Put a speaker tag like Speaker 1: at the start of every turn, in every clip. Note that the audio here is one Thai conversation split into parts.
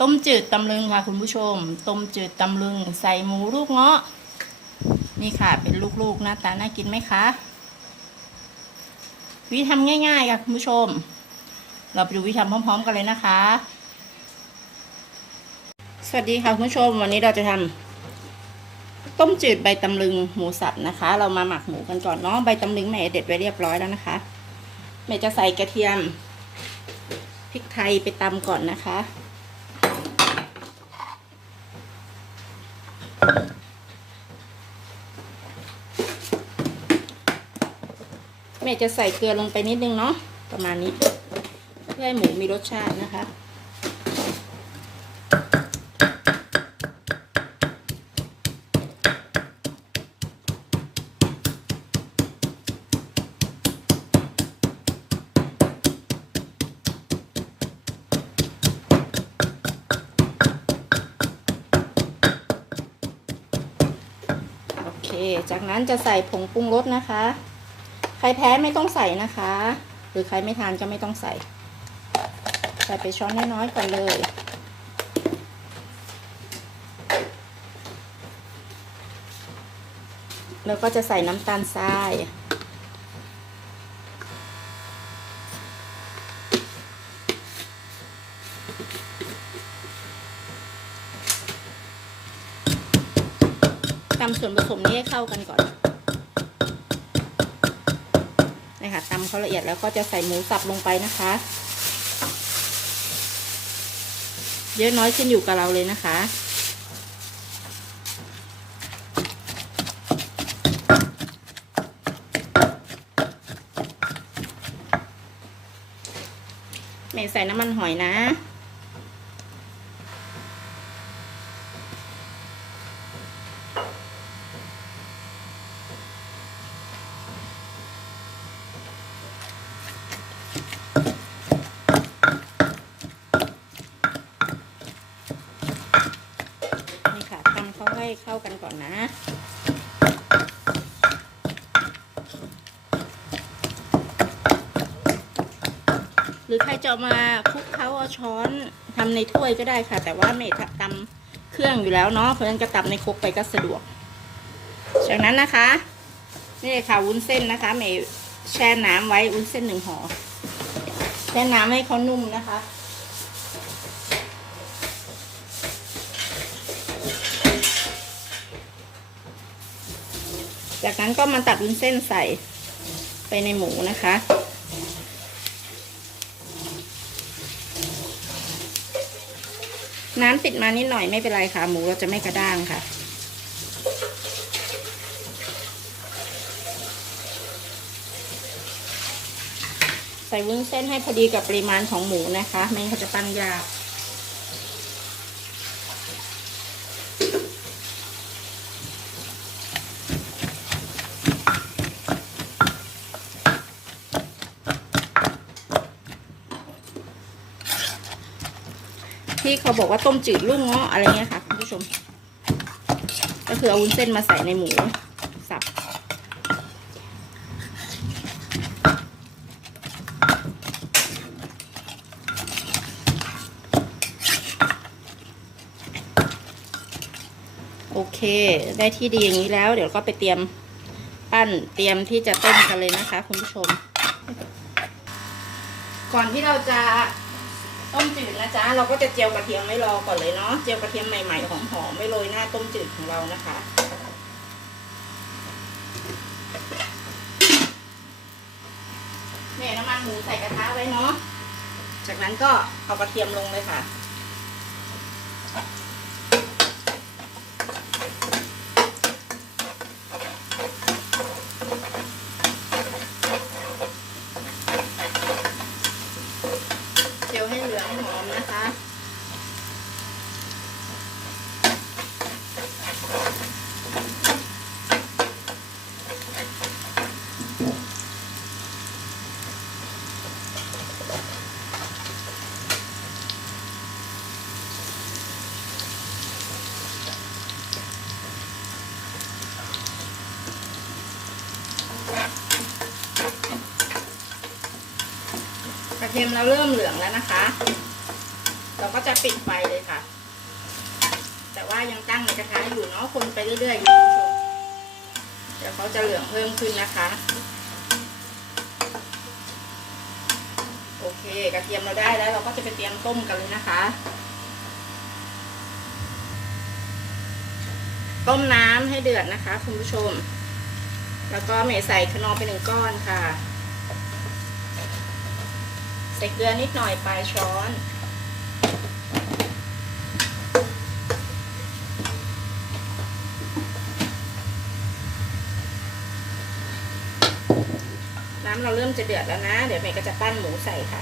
Speaker 1: ต้มจืดตำลึงค่ะ คุณผู้ชม ต้มจืดตำลึง ใส่หมูลูกเงาะ นี่ค่ะ เป็นลูกๆหน้าตาน่ากินไหมคะ วิธีทำง่ายๆค่ะคุณผู้ชม เราไปดูวิธีทำพร้อม ๆ กันเลยนะคะ สวัสดีค่ะคุณผู้ชม วันนี้เราจะทำต้มจืดใบตำลึงหมูสับนะคะ เรามาหมักหมูกันก่อนเนาะใบตำลึงแม่เด็ดไว้เรียบร้อยแล้วนะคะแม่จะใส่กระเทียมพริกไทยไปตำก่อนนะคะ ม่จะใส่เกลือลงไปนิดนึงเนาะประมาณนี้เพื่อให้หมูมีรสชาตินะคะโอเคจากนั้นจะใส่ผงปรุงรสนะคะ ใครแพ้ไม่ต้องใส่นะคะ หรือใครไม่ทานก็ไม่ต้องใส่ ใส่ไปช้อนน้อยๆก่อนเลย แล้วก็จะใส่น้ำตาลทรายตำส่วนผสมนี้ให้เข้ากันก่อน นะคะตำเขาละเอียดแล้วก็จะใส่หมูสับลงไปนะคะ เยอะน้อยขึ้นอยู่กับเราเลยนะคะไม่ใส่น้ำมันหอยนะ นี่ค่ะทำเขา ให้เข้ากันก่อนนะ หรือใครจะมาคลุกเขาเอาช้อนทำในถ้วยก็ได้ค่ะ แต่ว่าเมย์ตำเครื่องอยู่แล้วเนาะเพราะฉะนั้นก็ตำในครกไปก็สะดวก จากนั้นนะคะนี่ค่ะวุ้นเส้นนะคะ เมแช่น้ำไว้วุ้นเส้นหนึ่งห่อแช่น้ำให้เขานุ่มนะคะ จากนั้นก็มาตัดวุ้นเส้นใส่ไปในหมูนะคะ น้ำติดมานิดหน่อยไม่เป็นไรค่ะ หมูเราจะไม่กระด้างค่ะใส่วุ้นเส้นให้พอดีกับปริมาณของหมูนะคะ ไม่งั้นเขาจะปั้นยาก ที่เขาบอกว่าต้มจืดลูกเงาะอะไรเงี้ยค่ะคุณผู้ชม ก็คือเอาวุ้นเส้นมาใส่ในหมูสับโอเค ได้ที่ดีอย่างนี้แล้ว เดี๋ยวก็ไปเตรียมปั้นเตรียมที่จะต้มกันเลยนะคะ คุณผู้ชม ก่อนที่เราจะ ต้มจืดนะจ๊ะเราก็จะเจียวกระเทียมไว้รอก่อนเลยเนาะเจียวกระเทียมใหม่ๆหอมๆไม่โรยหน้าต้มจืดของเรานะคะเนี่ยน้ำมันหมูใส่กระทะไว้เนาะจากนั้นก็เอากระเทียมลงเลยค่ะ เจียวให้เหลืองหอมนะคะ กระ เทียมเราเริ่มเหลืองแล้วนะคะ เราก็จะปิดไฟเลยค่ะ แต่ว่ายังตั้งในกระทะอยู่เนาะคนไปเรื่อยๆคุณผู้ชมเดี๋ยวเขาจะเหลืองเพิ่มขึ้นนะคะ โอเค กระเทียมเราได้แล้ว เราก็จะไปเตรียมต้มกันเลยนะคะ ต้มน้ำให้เดือดนะคะ คุณผู้ชม แล้วก็เมใส่ขนอไปหนึ่งก้อนค่ะ ใส่เกลือนิดหน่อยปลายช้อน น้ำเราเริ่มจะเดือดแล้วนะ เดี๋ยวเมย์ก็จะปั้นหมูใส่ค่ะ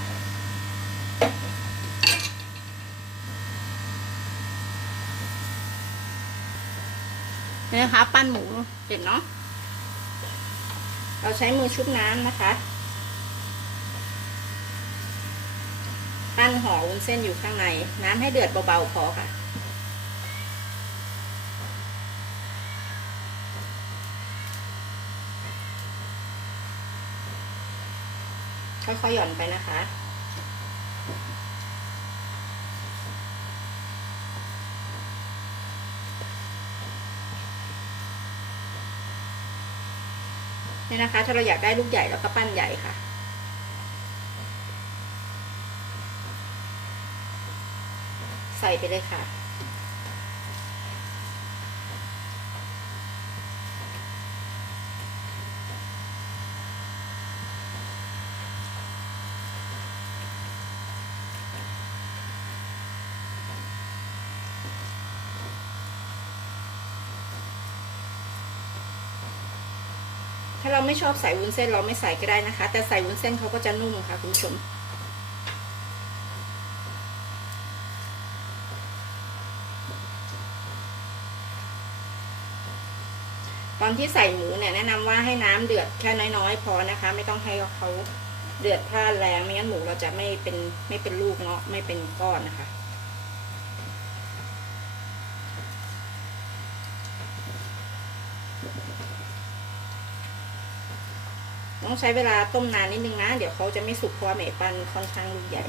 Speaker 1: นี่นะคะ ปั้นหมูเห็นเนาะเราใช้มือชุบน้ำนะคะ ปั้นห่อวุ้นเส้นอยู่ข้างใน น้ำให้เดือดเบาๆพอค่ะ ค่อยๆหย่อนไปนะคะนี่นะคะ ถ้าเราอยากได้ลูกใหญ่เราก็ปั้นใหญ่ค่ะ ใส่ไปเลยค่ะ ถ้าเราไม่ชอบใส่วุ้นเส้นเราไม่ใส่ก็ได้นะคะ แต่ใส่วุ้นเส้นเขาก็จะนุ่มค่ะคุณผู้ชม อนที่ใส่หมูเนี่ยแนะนำว่าให้น้ำเดือดแค่น้อยๆ พอนะคะ ไม่ต้องให้เขาเดือดพล่านแรงไม่งั้นหมูเราจะไม่เป็นไม่เป็นลูกเนาะไม่เป็นก้อนนะคะ ต้องใช้เวลาต้มนานนิดนึงนะ เดี๋ยวเขาจะไม่สุกเพราะว่าเมปันค่อนข้างลูกใหญ่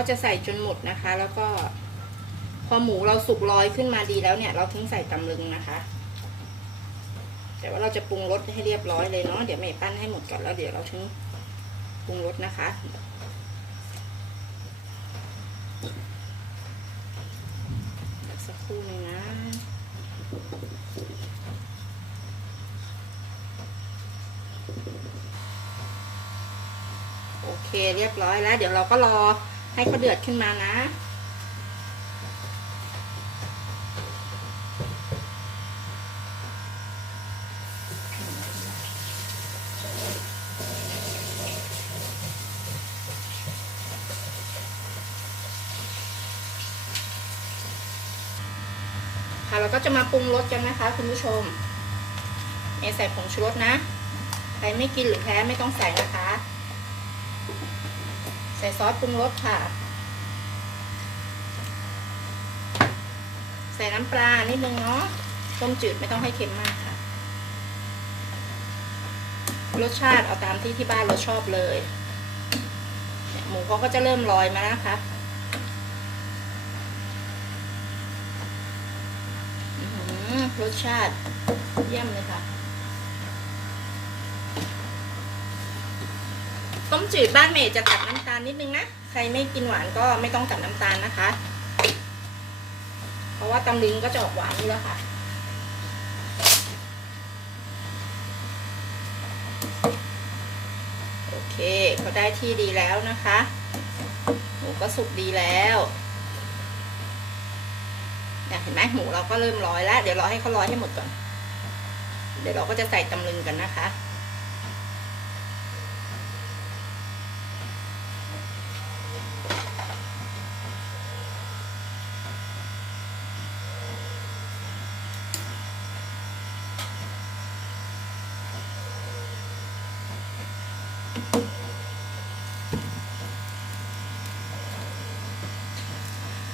Speaker 1: ก็จะใส่จนหมดนะคะ แล้วก็ พอหมูเราสุกลอยขึ้นมาดีแล้วเนี่ย เราถึงใส่ตำลึงนะคะ แต่ว่าเราจะปรุงรสให้เรียบร้อยเลยเนาะเดี๋ยวเมย์ปั้นให้หมดก่อนแล้วเดี๋ยวเราถึงปรุงรสนะคะสักครู่นึงนะโอเคเรียบร้อยแล้ว เดี๋ยวเราก็รอ ให้เขาเดือดขึ้นมานะค่ะเราก็จะมาปรุงรสกันนะคะ คุณผู้ชมเอใส่ผงชูรสนะ ใครไม่กินหรือแพ้ไม่ต้องใส่นะคะ ใส่ซอสปรุงรสค่ะ ใส่น้ำปลานิดนึงเนาะต้มจืดไม่ต้องให้เค็มมากค่ะ รสชาติเอาตามที่ที่บ้านเราชอบเลยหมูเขาก็จะเริ่มลอยมาแล้วนะคะรสชาติเยี่ยมเลยค่ะ ต้มจืดบ้านเมย์จะตัดน้ำตาลนิดนึงนะ ใครไม่กินหวานก็ไม่ต้องตัดน้ำตาลนะคะ เพราะว่าตำลึงก็จะออกหวานอยู่แล้วค่ะ โอเคเขาได้ที่ดีแล้วนะคะหมูก็สุกดีแล้วเนี่ยเห็นไหมหมูเราก็เริ่มร้อยแล้ว เดี๋ยวรอให้เขาร้อยให้หมดก่อน เดี๋ยวเราก็จะใส่ตำลึงกันนะคะ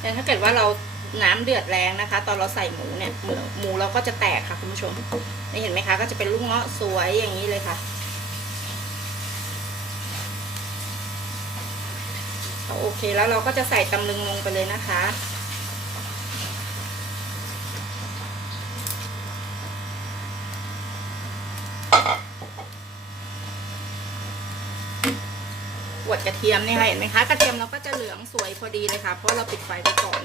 Speaker 1: แต่ถ้าเกิดว่าเราน้ำเดือดแรงนะคะ ตอนเราใส่หมูเนี่ยหมูหมูเราก็จะแตกค่ะคุณผู้ชมเห็นไหมคะ ก็จะเป็นลูกเงาะสวยอย่างนี้เลยค่ะโอเคแล้วเราก็จะใส่ตำลึงลงไปเลยนะคะ วดกระเทียมเนี่ยค่ะเห็นไหมคะกระเทียมเราก็จะเหลืองสวยพอดีเลยค่ะ เพราะเราปิดไฟไว้ก่อน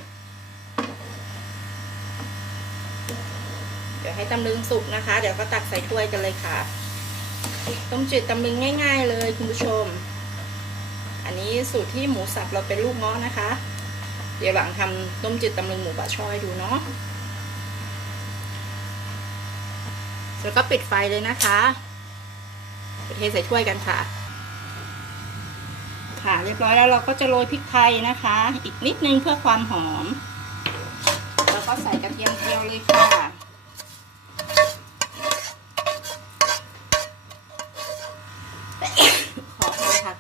Speaker 1: เดี๋ยวให้ตำลึงสุกนะคะ เดี๋ยวก็ตักใส่ถ้วยกันเลยค่ะ ต้มจืดตำลึงง่าย ๆ เลยคุณผู้ชม อันนี้สูตรที่หมูสับเราเป็นลูกเงาะนะคะ เดี๋ยวหลังทำต้มจืดตำลึงหมูบะช่อยดูเนาะแล้วก็ปิดไฟเลยนะคะเทใส่ถ้วยกันค่ะ ค่ะ เรียบร้อยแล้วเราก็จะโรยพริกไทยนะคะ อีกนิดนึงเพื่อความหอม แล้วก็ใส่กระเทียมเจียวเลยค่ะขอโทษค่ะ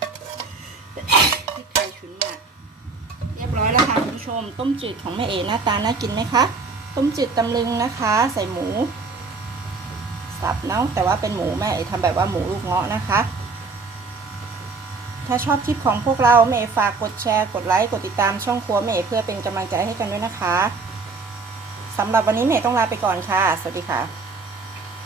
Speaker 1: พริกไทยฉุนมากเรียบร้อยแล้วค่ะคุณผู้ชม ต้มจืดของแม่เอ๋หน้าตาน่ากินไหมคะต้มจืดตำลึงนะคะ ใส่หมูสับเนาะแต่ว่าเป็นหมูแม่เอ๋ทำแบบว่าหมูลูกเงาะนะคะ ถ้าชอบคลิปของพวกเราเมย์ฝากกดแชร์ กดไลค์ กดติดตามช่องครัวเมย์เพื่อเป็นกำลังใจให้กันด้วยนะคะสำหรับวันนี้เมย์ต้องลาไปก่อนค่ะ สวัสดีค่ะ